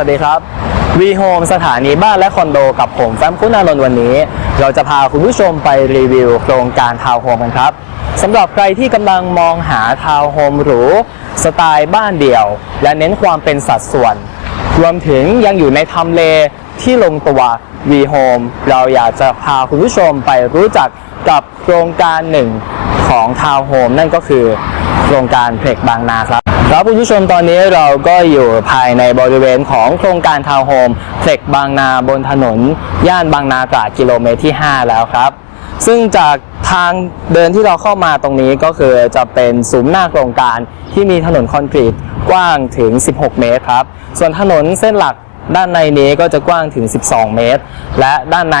วัสดีครับ V Home สถานีบ้านและคอนโดกับผมแฟมคุณานนท์วันนี้ เราจะพาคุณผู้ชมไปรีวิวโครงการทาวน์โฮมกันครับสำหรับใครที่กำลังมองหาทาวน์โฮมหรูสไตล์บ้านเดี่ยว และเน้นความเป็นสัดส่วน รวมถึงยังอยู่ในทำเลที่ลงตัว V Home เราอยากจะพาคุณผู้ชมไปรู้จักกับโครงการหนึ่งของทาวน์โฮมนั่นก็คือโครงการเพล็กบางนาครับ ครับคุณผู้ชมตอนนี้เราก็อยู่ภายในบริเวณของโครงการทาวน์โฮมเพล็กบางนาบนถนน ย่านบางนาตราดกิโลเมตรที่ 5 แล้วครับ ซึ่งจากทางเดินที่เราเข้ามาตรงนี้ก็คือจะเป็นซุ้มหน้าโครงการที่มีถนนคอนกรีตกว้างถึง 16 เมตรครับ ส่วนถนนเส้นหลักด้านในนี้ก็จะกว้างถึง 12 เมตร และด้านใน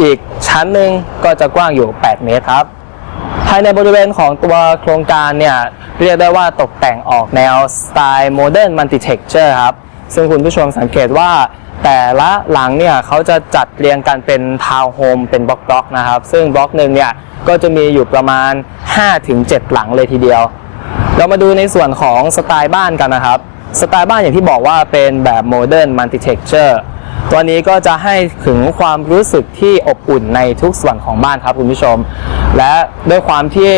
อีกชั้นหนึ่งก็จะกว้างอยู่ 8 เมตรครับ ภายในบริเวณของตัวโครงการเนี่ย เรียกได้ว่าตกแต่งออกแนวสไตล์โมเดิร์นมัลติเท็กเจอร์ครับ ซึ่งคุณผู้ชมสังเกตว่าแต่ละหลังเนี่ยเขาจะจัดเรียงกันเป็นทาวน์โฮมเป็นบล็อกๆนะครับ ซึ่งบล็อกหนึ่งเนี่ยก็จะมีอยู่ประมาณ 5-7 หลังเลยทีเดียว เรามาดูในส่วนของสไตล์บ้านกันนะครับ สไตล์บ้านอย่างที่บอกว่าเป็นแบบโมเดิร์นมัลติเท็กเจอร์ ตัวนี้ก็จะให้ถึงความรู้สึกที่อบอุ่นในทุกส่วนของบ้านครับคุณผู้ชม และด้วยความที่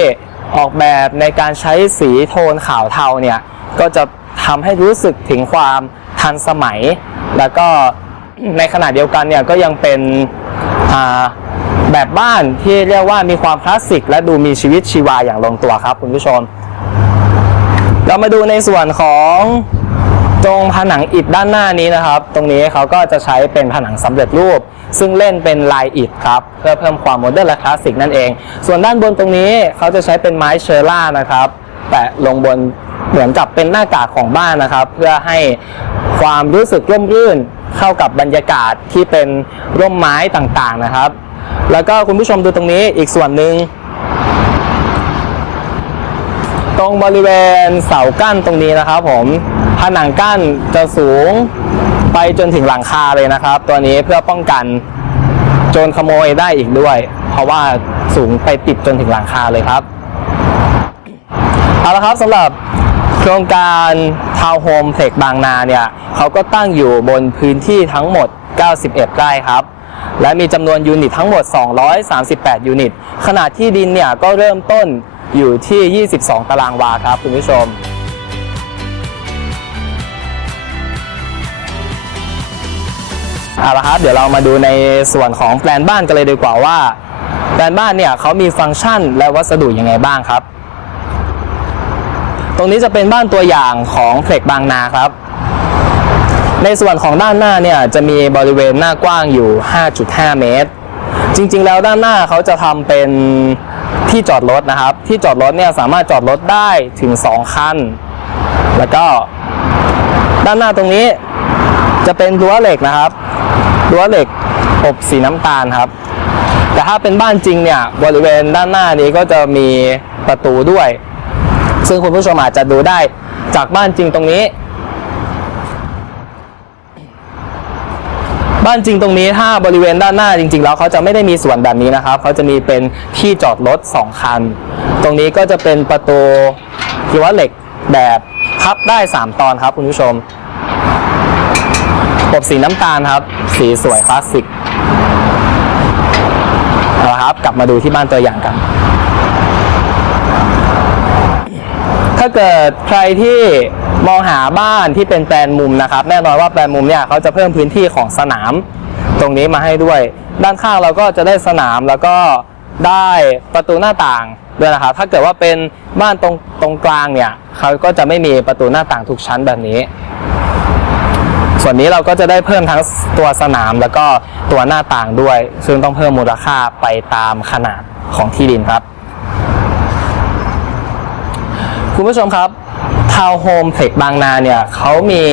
ออกแบบในการใช้สีโทนขาวเทาเนี่ยก็จะทำให้รู้สึกถึงความทันสมัย แล้วก็ในขณะเดียวกันเนี่ยก็ยังเป็นแบบบ้านที่เรียกว่ามีความคลาสสิก และดูมีชีวิตชีวาอย่างลงตัวครับคุณผู้ชม เรามาดูในส่วนของ ตรงผนังอิฐด้านหน้านี้นะครับ ตรงนี้เขาก็จะใช้เป็นผนังสำเร็จรูป ซึ่งเล่นเป็นลายอิฐครับ เพื่อเพิ่มความโมเดิร์นและคลาสสิกนั่นเอง ส่วนด้านบนตรงนี้เขาจะใช้เป็นไม้เชอร่านะครับ แปะลงบนเหมือนกับเป็นหน้ากากของบ้านนะครับ เพื่อให้ความรู้สึกร่มรื่นเข้ากับบรรยากาศที่เป็นร่มไม้ต่างๆนะครับ แล้วก็คุณผู้ชมดูตรงนี้อีกส่วนหนึ่งตรงบริเวณเสากั้นตรงนี้นะครับผม ผนังกั้นจะสูงไปจนถึงหลังคาเลยนะครับ ตัวนี้เพื่อป้องกันโจรขโมยได้อีกด้วย เพราะว่าสูงไปติดจนถึงหลังคาเลยครับเอาละครับสำหรับโครงการทาวน์โฮมเพล็กบางนาเนี่ยเขาก็ตั้งอยู่บนพื้นที่ทั้งหมด 91 ไร่ครับ และมีจำนวนยูนิตทั้งหมด 238 ยูนิต ขนาดที่ดินเนี่ยก็เริ่มต้นอยู่ที่ 22 ตารางวาครับคุณผู้ชม เอาละครับเดี๋ยวเรามาดูในส่วนของแปลนบ้านกันเลยดีกว่าว่า แปลนบ้านเนี่ยเขามีฟังก์ชันและวัสดุยังไงบ้างครับ ตรงนี้จะเป็นบ้านตัวอย่างของเพล็กบางนาครับ ในส่วนของด้านหน้าเนี่ยจะมีบริเวณหน้ากว้างอยู่ 5.5 เมตร จริงๆ แล้วด้านหน้าเขาจะทำเป็นที่จอดรถนะครับ ที่จอดรถเนี่ยสามารถจอดรถได้ถึง 2 คัน แล้วก็ด้านหน้าตรงนี้จะเป็นรั้วเหล็กนะครับ รั้วเหล็กอบสีน้ำตาลครับ แต่ถ้าเป็นบ้านจริงเนี่ยบริเวณด้านหน้านี้ก็จะมีประตูด้วย ซึ่งคุณผู้ชมอาจจะดูได้จากบ้านจริงตรงนี้ บ้านจริงตรงนี้ถ้าบริเวณด้านหน้าจริง ๆ แล้วเขาจะไม่ได้มีส่วนแบบนี้นะครับเขาจะมีเป็นที่จอดรถ2คัน ตรงนี้ก็จะเป็นประตูรั้วเหล็กแบบพับได้ 3 ตอนครับคุณผู้ชม ปบสีน้ำตาลครับ สีสวยคลาสสิกเอาละครับ กลับมาดูที่บ้านตัวอย่างกัน ถ้าเกิดใครที่มองหาบ้านที่เป็นแปลนมุมนะครับ แน่นอนว่าแปลนมุมเนี่ยเขาจะเพิ่มพื้นที่ของสนาม ตรงนี้มาให้ด้วย ด้านข้างเราก็จะได้สนามแล้วก็ได้ประตูหน้าต่างด้วยนะครับ ถ้าเกิดว่าเป็นบ้านตรงตรงกลางเนี่ยเขาก็จะไม่มีประตูหน้าต่างทุกชั้นแบบนี้ ส่วนนี้เราก็จะได้เพิ่มทั้งตัวสนามแล้วก็ตัวหน้าต่างด้วย ซึ่งต้องเพิ่มมูลค่าไปตามขนาดของที่ดินครับ คุณผู้ชมครับทาวน์โฮมเพล็กบางนาเนี่ยเขามี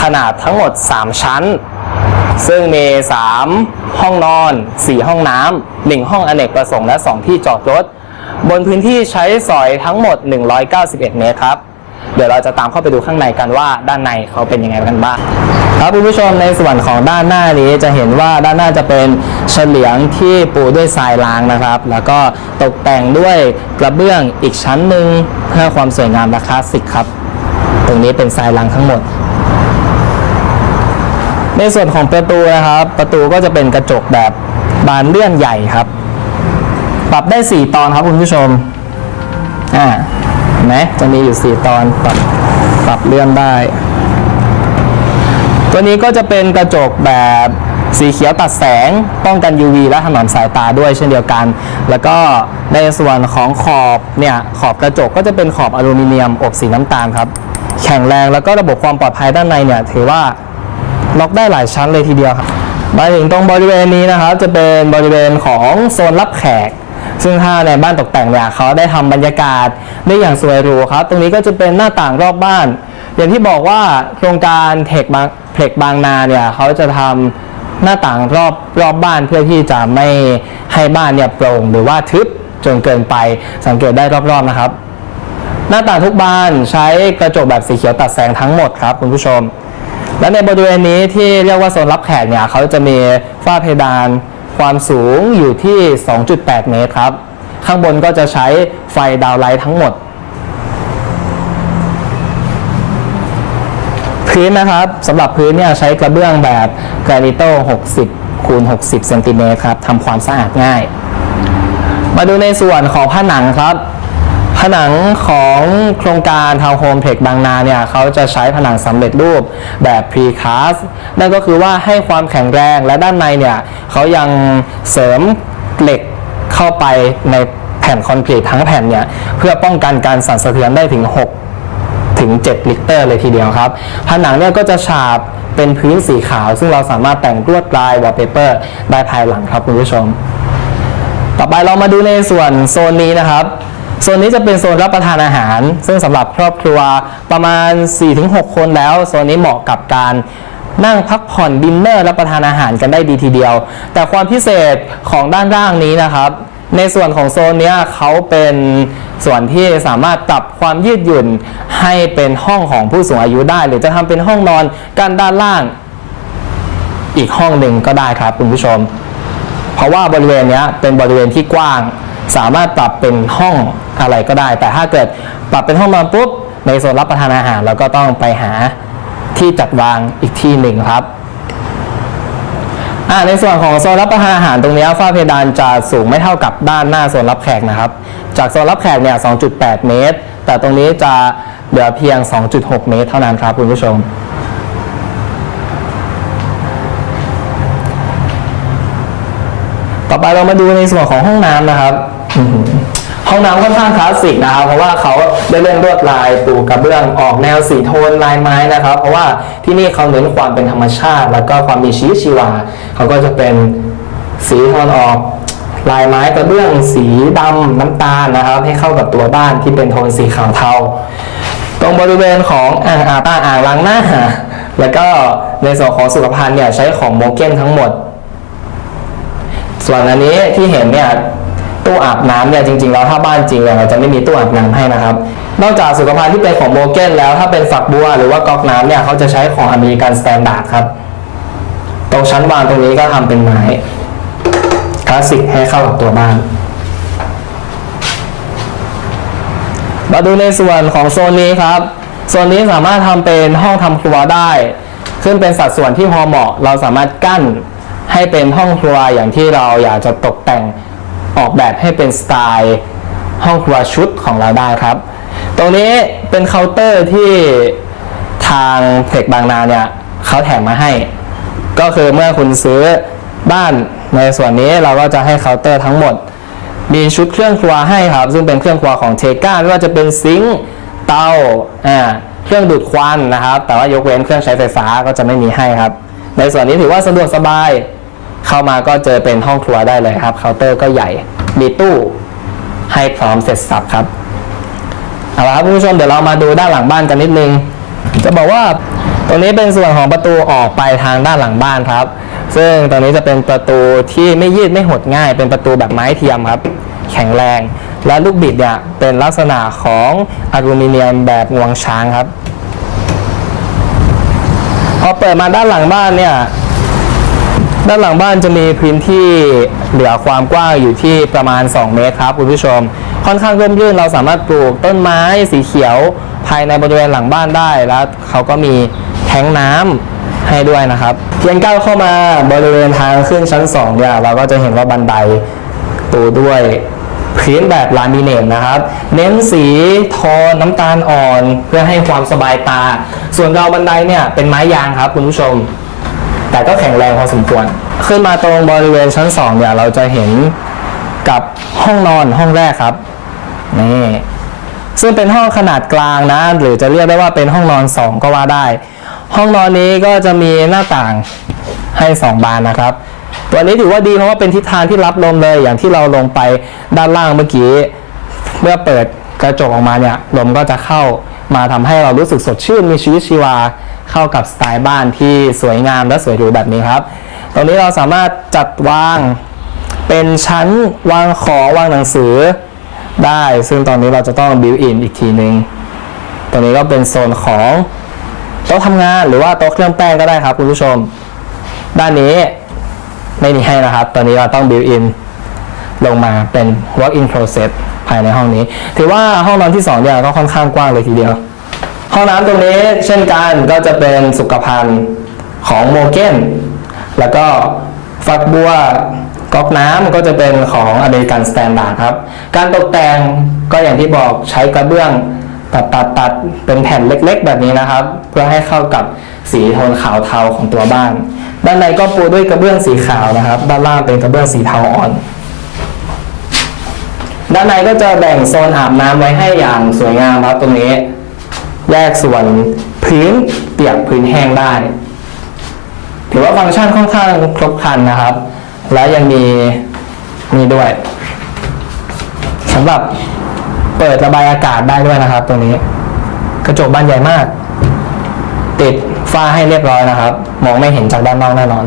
ขนาดทั้งหมด 3 ชั้น ซึ่งมี 3 ห้องนอน 4 ห้องน้ำ1ห้องอเนกประสงค์และ 2 ที่จอดรถ บนพื้นที่ใช้สอยทั้งหมด 191 เมตรครับ เดี๋ยวเราจะตามเข้าไปดูข้างในกันว่าด้านในเขาเป็นยังไงกันบ้างครับคุณผู้ชมในส่วนของด้านหน้านี้จะเห็นว่าด้านหน้าจะเป็นเฉลียงที่ปูด้วยทรายล้างนะครับ แล้วก็ตกแต่งด้วยกระเบื้องอีกชั้นหนึ่งเพื่อความสวยงามและคลาสสิกครับ ตรงนี้เป็นทรายล้างทั้งหมด ในส่วนของประตูนะครับ ประตูก็จะเป็นกระจกแบบบานเลื่อนใหญ่ครับ ปรับได้ 4 ตอนครับคุณผู้ชมอ่า ไหมจะมีอยู่ 4 ตอนปรับปรับเลื่อนได้ ตัวนี้ก็จะเป็นกระจกแบบสีเขียวตัดแสงป้องกัน UV และถนอมสายตาด้วยเช่นเดียวกัน แล้วก็ในส่วนของขอบเนี่ยขอบกระจกก็จะเป็นขอบอลูมิเนียมอบสีน้ำตาลครับ แข็งแรงแล้วก็ระบบความปลอดภัยด้านในเนี่ยถือว่าล็อกได้หลายชั้นเลยทีเดียวครับมาถึงตรงบริเวณนี้นะครับ จะเป็นบริเวณของโซนรับแขก ซึ่งถ้าในบ้านตกแต่งเนี่ยเขาได้ทำบรรยากาศได้อย่างสวยหรูครับ ตรงนี้ก็จะเป็นหน้าต่างรอบบ้าน อย่างที่บอกว่าโครงการเทคบางเพล็กบางนาเนี่ยเขาจะทำหน้าต่างรอบรอบบ้านเพื่อที่จะไม่ให้บ้านเนี่ยโปร่งหรือว่าทึบจนเกินไปสังเกตได้รอบๆนะครับ หน้าต่างทุกบานใช้กระจกแบบสีเขียวตัดแสงทั้งหมดครับคุณผู้ชม และในบริเวณนี้ที่เรียกว่าโซนรับแขกเนี่ยเขาจะมีฝ้าเพดาน ความสูงอยู่ที่ 2.8 เมตรครับ ข้างบนก็จะใช้ไฟดาวไลท์ทั้งหมด พื้นนะครับสำหรับพื้นเนี่ยใช้กระเบื้องแบบกรานิโต้60คูณ60เซนติเมตรครับทำความสะอาดง่าย มาดูในส่วนของผนังครับ ผนังของโครงการทาวน์โฮมเพล็กบางนาเนี่ยเขาจะใช้ผนังสำเร็จรูปแบบ precast นั่นก็คือว่าให้ความแข็งแรงและด้านในเนี่ยเขายังเสริมเหล็กเข้าไปในแผ่นคอนกรีตทั้งแผ่นเนี่ยเพื่อป้องกันการสั่นสะเทือนได้ถึง 6 ถึง 7 ลิตรเลยทีเดียวครับ ผนังเนี่ยก็จะฉาบเป็นพื้นสีขาว ซึ่งเราสามารถแต่งลวดลายวอลเปเปอร์ได้ภายหลังครับคุณผู้ชม ต่อไปเรามาดูในส่วนโซนนี้นะครับ โซนนี้จะเป็นโซนรับประทานอาหาร ซึ่งสำหรับครอบครัวประมาณ 4-6 คนแล้ว โซนนี้เหมาะกับการนั่งพักผ่อนดินเนอร์รับประทานอาหารกันได้ดีทีเดียว แต่ความพิเศษของด้านล่างนี้นะครับ ในส่วนของโซนนี้เขาเป็นส่วนที่สามารถปรับความยืดหยุ่นให้เป็นห้องของผู้สูงอายุได้ หรือจะทำเป็นห้องนอนกันด้านล่าง อีกห้องหนึ่งก็ได้ครับคุณผู้ชม เพราะว่าบริเวณนี้เป็นบริเวณที่กว้าง สามารถปรับเป็นห้องอะไรก็ได้ แต่ถ้าเกิดปรับเป็นห้องนอนปุ๊บในโซนรับประทานอาหารเราก็ต้องไปหาที่จัดวางอีกที่หนึ่งครับในส่วนของโซนรับประทานอาหารตรงนี้ฝ้าเพดานจะสูงไม่เท่ากับด้านหน้าโซนรับแขกนะครับ จากโซนรับแขกเนี่ย 2.8 เมตร แต่ตรงนี้จะเหลือเพียง 2.6 เมตรเท่านั้นครับคุณผู้ชม ต่อไปเรามาดูในส่วนของห้องน้ำนะครับห้องน้ำค่อนข้างคลาสสิกนะครับ เพราะว่าเขาได้เล่นลวดลายปูกระเบื้องออกแนวสีโทนลายไม้นะครับ เพราะว่าที่นี่เขาเน้นความเป็นธรรมชาติ แล้วก็ความมีชีวิตชีวาเขาก็จะเป็นสีโทนออกลายไม้กระเบื้องสีดำน้ำตาลนะครับ ให้เข้ากับตัวบ้านที่เป็นโทนสีขาวเทาตรงบริเวณของอ่างอาบน้ำอ่างล้างหน้า แล้วก็ในส่วนของสุขภัณฑ์เนี่ยใช้ของโมเก้นทั้งหมด ส่วนอันนี้ที่เห็นเนี่ยตู้อาบน้ำเนี่ยจริงๆแล้วถ้าบ้านจริงเนี่ยเราจะไม่มีตู้อาบน้ำให้นะครับ นอกจากสุขภัณฑ์ที่เป็นของโมเกนแล้วถ้าเป็นฝักบัวหรือว่าก๊อกน้ำเนี่ยเขาจะใช้ของอเมริกันสแตนดาร์ดครับ ตรงชั้นวางตรงนี้ก็ทำเป็นไม้คลาสสิกให้เข้ากับตัวบ้าน มาดูในส่วนของโซนนี้ครับโซนนี้สามารถทำเป็นห้องทำครัวได้ซึ่งเป็นสัดส่วนที่พอเหมาะ เราสามารถกั้น ให้เป็นห้องครัวอย่างที่เราอยากจะตกแต่งออกแบบให้เป็นสไตล์ห้องครัวชุดของเราได้ครับ ตรงนี้เป็นเคาน์เตอร์ที่ทางเพกบางนาเนี่ยเขาแถมมาให้ ก็คือเมื่อคุณซื้อบ้านในส่วนนี้เราก็จะให้เคาน์เตอร์ทั้งหมด มีชุดเครื่องครัวให้ครับ ซึ่งเป็นเครื่องครัวของเทก้าไม่ว่าจะเป็นซิงค์เตาอ่าเครื่องดูดควันนะครับ แต่ว่ายกเว้นเครื่องใช้ไฟฟ้าก็จะไม่มีให้ครับ ในส่วนนี้ถือว่าสะดวกสบาย เข้ามาก็เจอเป็นห้องครัวได้เลยครับเคาน์เตอร์ก็ใหญ่ มีตู้ให้พร้อมเสร็จสับครับเอาละครับคุณผู้ชมเดี๋ยวเรามาดูด้านหลังบ้านกันนิดนึง จะบอกว่าตรงนี้เป็นส่วนของประตูออกไปทางด้านหลังบ้านครับ ซึ่งตรงนี้จะเป็นประตูที่ไม่ยืดไม่หดง่าย เป็นประตูแบบไม้เทียมครับ แข็งแรง และลูกบิดเนี่ยเป็นลักษณะของอลูมิเนียมแบบงวงช้างครับ พอเปิดมาด้านหลังบ้านเนี่ย ด้านหลังบ้านจะมีพื้นที่เหลือความกว้างอยู่ที่ประมาณ 2 เมตรครับคุณผู้ชม ค่อนข้างร่มรื่นเราสามารถปลูกต้นไม้สีเขียว ภายในบริเวณหลังบ้านได้แล้วเขาก็มีแทงน้ให้ด้วยนะครับเพียงก้าวเข้ามาบริเวณทางขึ้นชั้น2เนี่ยเราก็จะเห็นว่าบันไดปูด้วยพื้นแบบลามิเนตนะครับ เน้นสีโทนน้ำตาลอ่อน เพื่อให้ความสบายตา ส่วนราวบันไดเนี่ยเป็นไม้ยางครับคุณผู้ชม แต่ก็แข็งแรงพอสมควร ขึ้นมาตรงบริเวณชั้น 2 เนี่ย เราจะเห็นกับห้องนอนห้องแรกครับนี่ซึ่งเป็นห้องขนาดกลางนะ หรือจะเรียกได้ว่าเป็นห้องนอน 2 ก็ว่าได้ ห้องนอนนี้ก็จะมีหน้าต่างให้ 2 บานนะครับ ตัวนี้ถือว่าดีเพราะว่าเป็นทิศทางที่รับลมเลย อย่างที่เราลงไปด้านล่างเมื่อกี้ เมื่อเปิดกระจกออกมาเนี่ยลมก็จะเข้ามาทำให้เรารู้สึกสดชื่นมีชีวิตชีวา เข้ากับสไตล์บ้านที่สวยงามและสวยหรูแบบนี้ครับ ตรงนี้เราสามารถจัดวางเป็นชั้นวางของวางหนังสือได้ ซึ่งตอนนี้เราจะต้องบิวอินอีกทีนึงตรงนี้ก็เป็นโซนของโต๊ะทำงานหรือว่าโต๊ะเครื่องแป้งก็ได้ครับคุณผู้ชม ด้านนี้ไม่มีให้นะครับ ตอนนี้เราต้องบิวอินลงมาเป็น work in process ภายในห้องนี้ ถือว่าห้องนอนที่ 2 เนี่ยก็ค่อนข้างกว้างเลยทีเดียว ห้องน้ำตรงนี้เช่นกันก็จะเป็นสุขภัณฑ์ของโมเกนแล้วก็ฝักบัวก๊อกน้ำก็จะเป็นของอเมริกันสแตนดาร์ดครับ การตกแต่งก็อย่างที่บอกใช้กระเบื้องตัดตัดตัดเป็นแผ่นเล็กๆ แบบนี้นะครับ เพื่อให้เข้ากับสีโทนขาวเทาของตัวบ้าน ด้านในก็ปูด้วยกระเบื้องสีขาวนะครับ ด้านล่างเป็นกระเบื้องสีเทาอ่อน ด้านในก็จะแบ่งโซนอาบน้ำไว้ให้อย่างสวยงามครับตรงนี้ แยกส่วนพื้นเปียกพื้นแห้งได้ ถือว่าฟังก์ชันค่อนข้างครบครันนะครับ และยังมีนี่ด้วยสำหรับเปิดระบายอากาศได้ด้วยนะครับ ตรงนี้ กระจกบานใหญ่มาก ติดฝ้าให้เรียบร้อยนะครับ มองไม่เห็นจากด้านนอกแน่นอน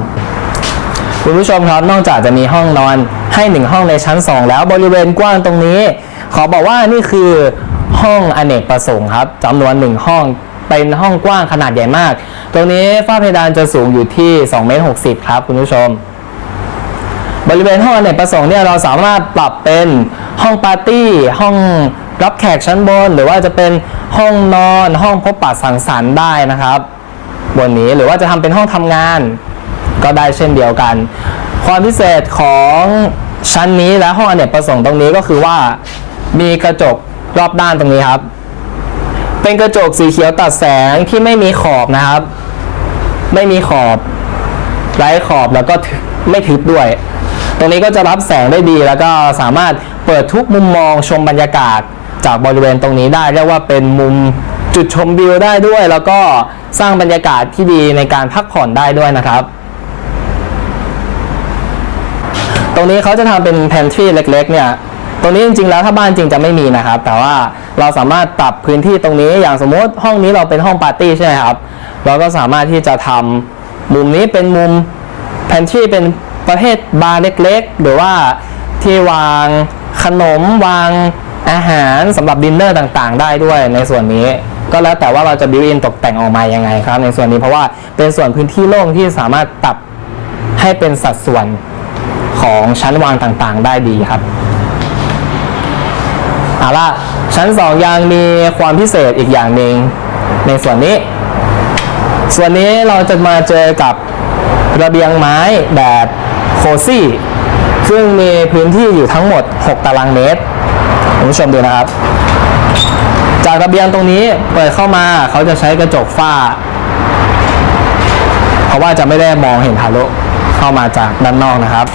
คุณผู้ชมครับนอกจากจะมีห้องนอนให้หนึ่งห้องในชั้น 2 แล้วบริเวณกว้างตรงนี้ ขอบอกว่านี่คือ ห้องอเนกประสงค์ครับจำนวนหนึ่งห้องเป็นห้องกว้างขนาดใหญ่มาก ตรงนี้ฝ้าเพดานจะสูงอยู่ที่2เมตร60 ครับคุณผู้ชม บริเวณห้องอเนกประสงค์เนี่ยเราสามารถปรับเป็นห้องปาร์ตี้ ห้องรับแขกชั้นบน หรือว่าจะเป็นห้องนอน ห้องพบปะสังสรรค์ได้นะครับบนนี้หรือว่าจะทำเป็นห้องทำงาน ก็ได้เช่นเดียวกัน ความพิเศษของชั้นนี้และห้องอเนกประสงค์ตรงนี้ก็คือว่ามีกระจก รอบด้านตรงนี้ครับ เป็นกระจกสีเขียวตัดแสงที่ไม่มีขอบนะครับ ไม่มีขอบไร้ขอบแล้วก็ไม่ทึบด้วย ตรงนี้ก็จะรับแสงได้ดี แล้วก็สามารถเปิดทุกมุมมองชมบรรยากาศจากบริเวณตรงนี้ได้เรียกว่าเป็นมุมจุดชมวิวได้ด้วย แล้วก็สร้างบรรยากาศที่ดีในการพักผ่อนได้ด้วยนะครับ ตรงนี้เขาจะทำเป็นแพนทรีเล็กๆเนี่ย รงนี้จริงๆแล้วถ้าบ้านจริงจะไม่มีนะครับ แต่ว่าเราสามารถปรับพื้นที่ตรงนี้อย่างสมมติห้องนี้เราเป็นห้องปาร์ตี้ใช่ไหมครับ เราก็สามารถที่จะทำมุมนี้เป็นมุมแพนทรีเป็นประเภทบาร์เล็กๆ หรือว่าที่วางขนมวางอาหารสำหรับดินเนอร์ต่างๆ ได้ด้วยในส่วนนี้ก็แล้วแต่ว่าเราจะบิวอินตกแต่งออกมายังไงครับ ในส่วนนี้เพราะว่าเป็นส่วนพื้นที่โล่งที่สามารถปรับให้เป็นสัดส่วนของชั้นวางต่างๆ ได้ดีครับ เอาล่ะชั้น 2 ยังมีความพิเศษอีกอย่างหนึ่งในส่วนนี้ ส่วนนี้เราจะมาเจอกับระเบียงไม้แบบโคซี่ ซึ่งมีพื้นที่อยู่ทั้งหมด 6 ตารางเมตรคุณผู้ชมดูนะครับ จากระเบียงตรงนี้เปิดเข้ามาเขาจะใช้กระจกฝ้า เพราะว่าจะไม่ได้มองเห็นทะลุเข้ามาจากด้านนอกนะครับ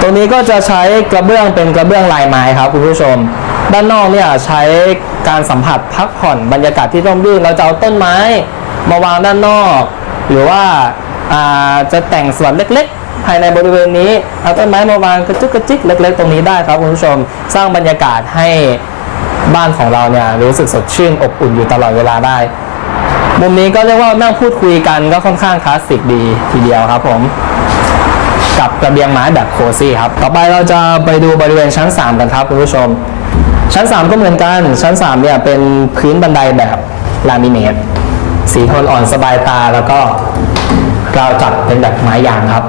ตรงนี้ก็จะใช้กระเบื้องเป็นกระเบื้องลายไม้ครับคุณผู้ชม ด้านนอกเนี่ยใช้การสัมผัสพักผ่อนบรรยากาศที่ร่มรื่นเราจะเอาต้นไม้ มาวางด้านนอก หรือว่าาจะแต่งสวนเล็กๆ ภายในบริเวณนี้เอาต้นไม้มาวางกระจุกกระจิกเล็ก ๆ ตรงนี้ได้ครับคุณผู้ชมสร้างบรรยากาศให้บ้านของเราเนี่ยรู้สึกสดชื่นอบอุ่นอยู่ตลอดเวลาได้ มุมนี้ก็เรียกว่านั่งพูดคุยกันก็ค่อนข้างคลาสสิกดีทีเดียวครับผม กับระเบียงไม้แบบโคซี่ครับ ต่อไปเราจะไปดูบริเวณชั้น 3 กันครับคุณผู้ชม ชั้น 3 ก็เหมือนกัน ชั้น 3 เนี่ยเป็นพื้นบันไดแบบลามิเนต สีโทนอ่อนสบายตาแล้วก็ราวจัดเป็นแบบไม้ยางครับ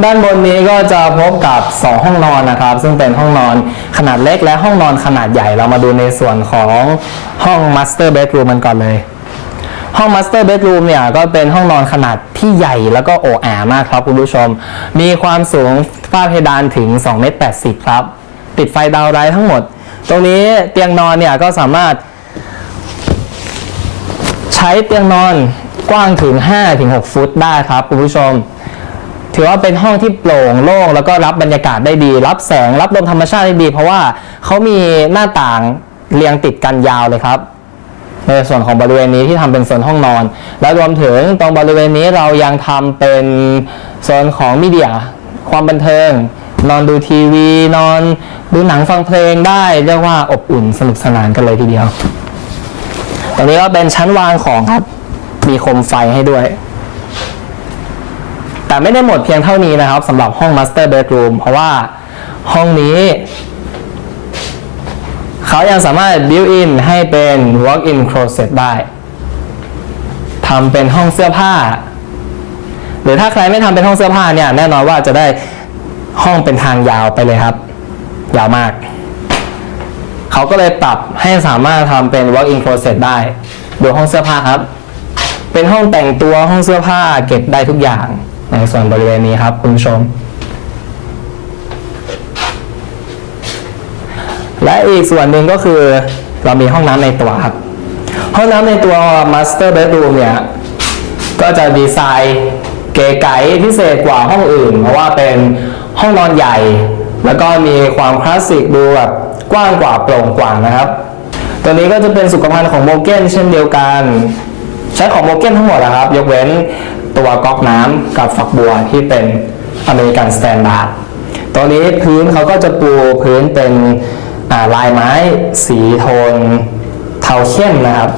บด้านบนนี้ก็จะพบกับ 2 ห้องนอนนะครับ ซึ่งเป็นห้องนอนขนาดเล็กและห้องนอนขนาดใหญ่เรามาดูในส่วนของห้อง Master Bedroom มันก่อนเลย ห้อง Master Bedroom เนี่ยก็เป็นห้องนอนขนาดที่ใหญ่แล้วก็โอ่อ่ามากครับคุณผู้ชม มีความสูงฝ้าเพดานถึง2เมตร80 ครับ ติดไฟดาวน์ไลท์ทั้งหมด ตรงนี้เตียงนอนเนี่ยก็สามารถ ใช้เตียงนอนกว้างถึง 5-6 ฟุตได้ครับคุณผู้ชม ถือว่าเป็นห้องที่โปร่งโล่งแล้วก็รับบรรยากาศได้ดี รับแสงรับลมธรรมชาติได้ดี เพราะว่าเขามีหน้าต่างเรียงติดกันยาวเลยครับ ในส่วนของบริเวณนี้ที่ทำเป็นโซนห้องนอน และรวมถึงตรงบริเวณนี้เรายังทำเป็นโซนของมีเดียความบันเทิง นอนดูทีวี นอนดูหนังฟังเพลงได้เรียกว่าอบอุ่นสนุกสนานกันเลยทีเดียว ตรงนี้ก็เป็นชั้นวางของครับ มีโคมไฟให้ด้วย แต่ไม่ได้หมดเพียงเท่านี้นะครับสำหรับห้อง Master Bedroom เพราะว่าห้องนี้ เขายังสามารถ built in ให้เป็น walk-in closet ได้ทำเป็นห้องเสื้อผ้า หรือถ้าใครไม่ทำเป็นห้องเสื้อผ้าเนี่ยแน่นอนว่าจะได้ห้องเป็นทางยาวไปเลยครับ ยาวมาก เขาก็เลยปรับให้สามารถทำเป็น walk-in closet ได้ดูห้องเสื้อผ้าครับ เป็นห้องแต่งตัวห้องเสื้อผ้าเก็บได้ทุกอย่างในส่วนบริเวณนี้ครับ คุณผู้ชม และอีกส่วนหนึ่งก็คือเรามีห้องน้ำในตัวครับ ห้องน้ำในตัว Master Bedroom เนี่ย ก็จะดีไซน์เก๋ไก๋พิเศษกว่าห้องอื่น เพราะว่าเป็นห้องนอนใหญ่ แล้วก็มีความคลาสสิกดูแบบกว้างกว่าโปร่งกว่านะครับ ตัวนี้ก็จะเป็นสุขภัณฑ์ของโมเกนเช่นเดียวกัน ใช้ของโมเกนทั้งหมดนะครับ ยกเว้นตัวก๊อกน้ำกับฝักบัวที่เป็นอเมริกันสแตนดาร์ดตัวนี้พื้นเขาก็จะปูพื้นเป็น ลายไม้สีโทนเทาเข้มนะครับ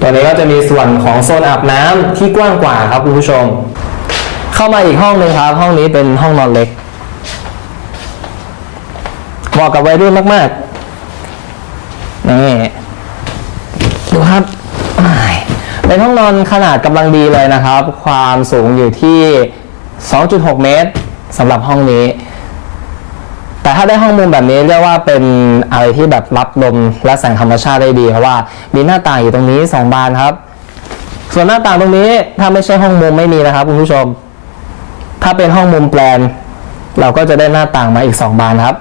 ตัวนี้ก็จะมีส่วนของโซนอาบน้ำที่กว้างกว่าครับคุณผู้ชม เข้ามาอีกห้องหนึ่งครับห้องนี้เป็นห้องนอนเล็กเหมาะกับวัยรุ่นมากๆนี่ดูครับเป็นห้องนอนขนาดกำลังดีเลยนะครับ ความสูงอยู่ที่ 2.6 เมตรสำหรับห้องนี้ แต่ถ้าได้ห้องมุมแบบนี้เรียกว่าเป็นอะไรที่แบบรับลมและแสงธรรมชาติได้ดีเพราะว่ามีหน้าต่างอยู่ตรงนี้ 2 บานครับ ส่วนหน้าต่างตรงนี้ถ้าไม่ใช่ห้องมุมไม่มีนะครับคุณผู้ชม ถ้าเป็นห้องมุมแปลน เราก็จะได้หน้าต่างมาอีก 2 บานครับ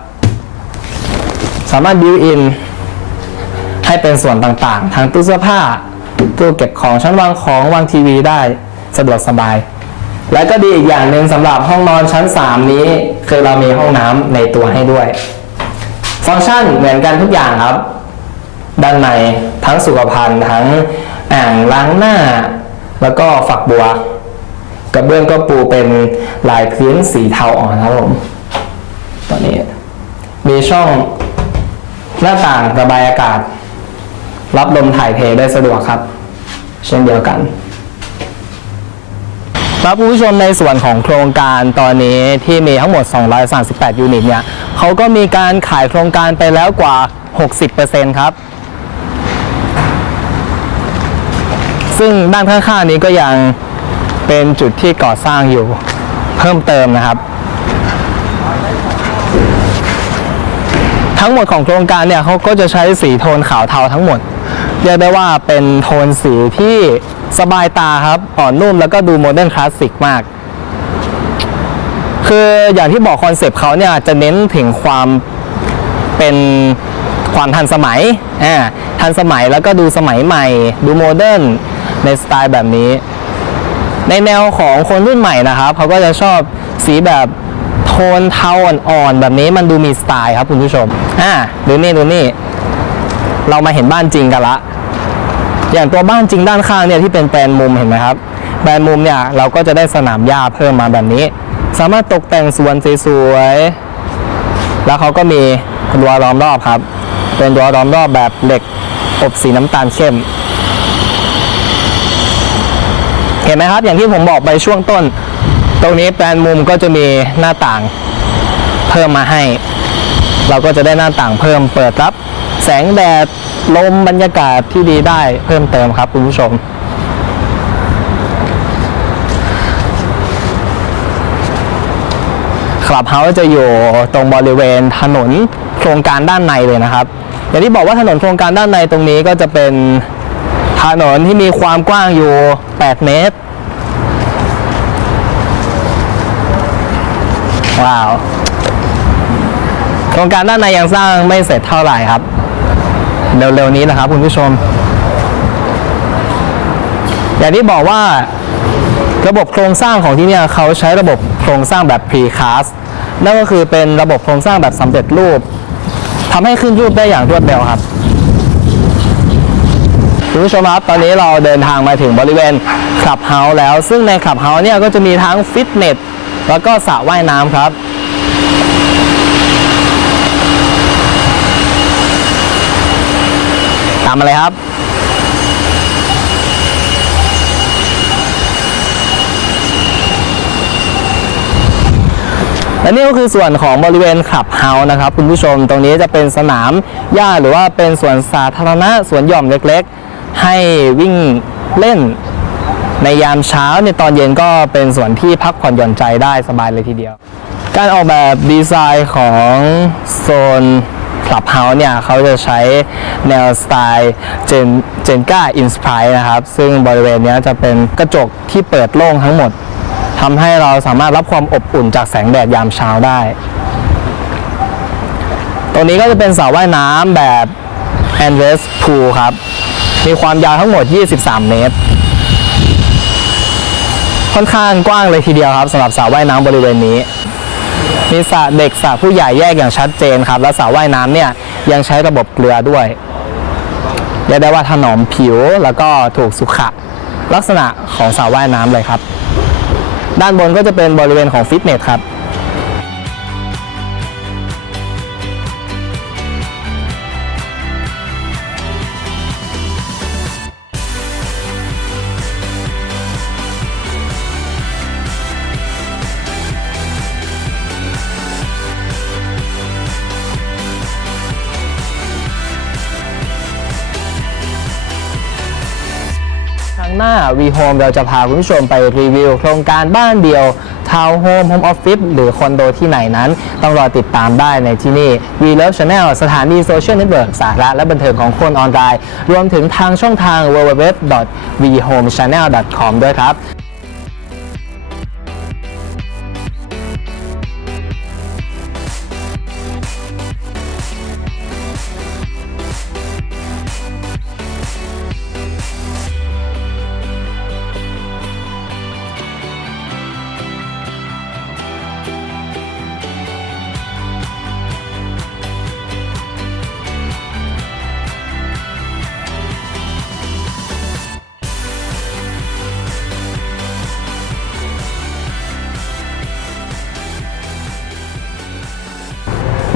สามารถ built in ให้เป็นส่วนต่างๆ ทั้งตู้เสื้อผ้าตู้เก็บของชั้นวางของวางทีวีได้สะดวกสบาย และก็ดีอีกอย่างหนึ่งสำหรับห้องนอนชั้น 3 นี้ คือเรามีห้องน้ำในตัวให้ด้วย ฟังก์ชันเหมือนกันทุกอย่างครับ ด้านในทั้งสุขภัณฑ์ทั้งอ่างล้างหน้า แล้วก็ฝักบัวกระเบื้องก็ปูเป็นลายพื้นสีเทาอ่อนครับผมตอนนี้ มีช่องหน้าต่างระบายอากาศ รับลมถ่ายเทได้สะดวกครับ เช่นเดียวกัน ครับคุณผู้ชมในส่วนของโครงการตอนนี้ที่มีทั้งหมด 238 ยูนิตเนี่ยเขาก็มีการขายโครงการไปแล้วกว่า 60%ครับ ซึ่งด้านข้างๆนี้ก็ยังเป็นจุดที่ก่อสร้างอยู่เพิ่มเติมนะครับ ทั้งหมดของโครงการเนี่ยเขาก็จะใช้สีโทนขาวเทาทั้งหมด เรียกได้ว่าเป็นโทนสีที่สบายตาครับ อ่อนนุ่มแล้วก็ดูโมเดิร์นคลาสสิกมาก คืออย่างที่บอกคอนเซปต์เขาเนี่ยจะเน้นถึงความเป็นความทันสมัยอ่าทันสมัยแล้วก็ดูสมัยใหม่ ดูโมเดิร์นในสไตล์แบบนี้ ในแนวของคนรุ่นใหม่นะครับเขาก็จะชอบสีแบบโทนเทาอ่อนๆแบบนี้มันดูมีสไตล์ครับคุณผู้ชมอ่าดูนี่ดูนี่ เรามาเห็นบ้านจริงกันละ อย่างตัวบ้านจริงด้านข้างเนี่ยที่เป็นแปลนมุมเห็นไหมครับ แปลนมุมเนี่ยเราก็จะได้สนามหญ้าเพิ่มมาแบบนี้ สามารถตกแต่งสวนสวยๆ แล้วเขาก็มีรั้วล้อมรอบครับ เป็นรั้วล้อมรอบแบบเหล็กอบสีน้ำตาลเข้ม เห็นไหมครับ อย่างที่ผมบอกไปช่วงต้น ตรงนี้แปลนมุมก็จะมีหน้าต่างเพิ่มมาให้ เราก็จะได้หน้าต่างเพิ่มเปิดรับ สงแดด ลมบรรยากาศที่ดีได้เพิ่มเติมครับคุณผู้ชม คลับเฮาส์จะอยู่ตรงบริเวณถนนโครงการด้านในเลยนะครับ อย่างที่บอกว่าถนนโครงการด้านในตรงนี้ก็จะเป็นถนนที่มีความกว้างอยู่ 8 เมตร ว้าว โครงการด้านในยังสร้างไม่เสร็จเท่าไหร่ครับ เร็วๆนี้นะครับคุณผู้ชม อย่างที่บอกว่าระบบโครงสร้างของที่เนี่ยเขาใช้ระบบโครงสร้างแบบ precast นั่นก็คือเป็นระบบโครงสร้างแบบสำเร็จรูปทำให้ขึ้นรูปได้อย่างรวดเร็วครับคุณผู้ชมครับ ตอนนี้เราเดินทางมาถึงบริเวณคลับเฮาส์แล้ว ซึ่งในคลับเฮาส์เนี่ยก็จะมีทั้งฟิตเนสแล้วก็สระว่ายน้ำครับ ตามมาเลยครับ และนี่ก็คือส่วนของบริเวณคลับเฮาส์นะครับ คุณผู้ชมตรงนี้จะเป็นสนามหญ้าหรือว่าเป็นสวนสาธารณะสวนหย่อมเล็กๆ ให้วิ่งเล่น ในยามเช้าในตอนเย็นก็เป็นส่วนที่พักผ่อนหย่อนใจได้สบายเลยทีเดียว การออกแบบดีไซน์ของโซน คลับเฮาส์เนี่ยเขาจะใช้แนวสไตล์เจนเจนก้าอินสปายนะครับ ซึ่งบริเวณนี้จะเป็นกระจกที่เปิดโล่งทั้งหมดทำให้เราสามารถรับความอบอุ่นจากแสงแดดยามเช้าได้ ตรงนี้ก็จะเป็นสระว่ายน้ำแบบ a n d r e s Pool ครับ มีความยาวทั้งหมด 23 เมตร ค่อนข้างกว้างเลยทีเดียวครับสำหรับสระว่ายน้ำบริเวณนี้ มีสระเด็กสระผู้ใหญ่แยกอย่างชัดเจนครับ และสระว่ายน้ำเนี่ยยังใช้ระบบเกลือด้วยเรียกได้ว่าถนอมผิวแล้วก็ถูกสุขะลักษณะของสระว่ายน้ำเลยครับ ด้านบนก็จะเป็นบริเวณของฟิตเนสครับ วีโฮมเราจะพาคุณผู้ชมไปรีวิว โครงการบ้านเดียวทาวน์โฮมโฮมออฟฟิศหรือคอนโดที่ไหนนั้น ต้องรอติดตามได้ในที่นี่ V Love Channel สถานีโซเชียลเน็ตเวิร์กสาระและบันเทิงของคนออนไลน์ รวมถึงทางช่องทาง www.vhomechannel.com ด้วยครับ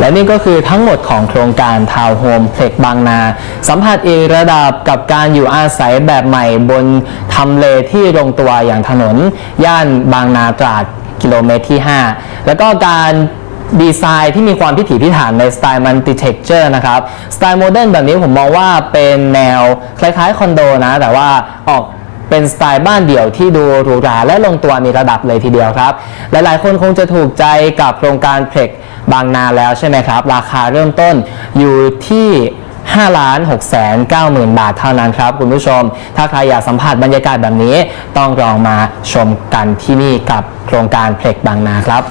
และนี่ก็คือทั้งหมดของโครงการทาวน์โฮมเพล็กบางนา สัมผัสอีกระดับกับการอยู่อาศัยแบบใหม่บนทำเลที่ลงตัวอย่างถนน ย่านบางนาตราดกิโลเมตรที่ 5 แล้วก็การดีไซน์ที่มีความพิถีพิถันในสไตล์มัลติเท็กเจอร์นะครับ สไตล์โมเดิร์นแบบนี้ผมมองว่าเป็นแนวคล้ายๆคอนโดนะ แต่ว่าออกเป็นสไตล์บ้านเดี่ยวที่ดูหรูหราและลงตัวมีระดับเลยทีเดียวครับ หลายๆคนคงจะถูกใจกับโครงการเพล็ก บางนาแล้วใช่ไหมครับ ราคาเริ่มต้นอยู่ที่5ล้าน6แสน9หมื่นบาทเท่านั้นครับ คุณผู้ชม ถ้าใครอยากสัมผัสบรรยากาศแบบนี้ ต้องลองมาชมกันที่นี่กับโครงการเพล็กบางนาครับ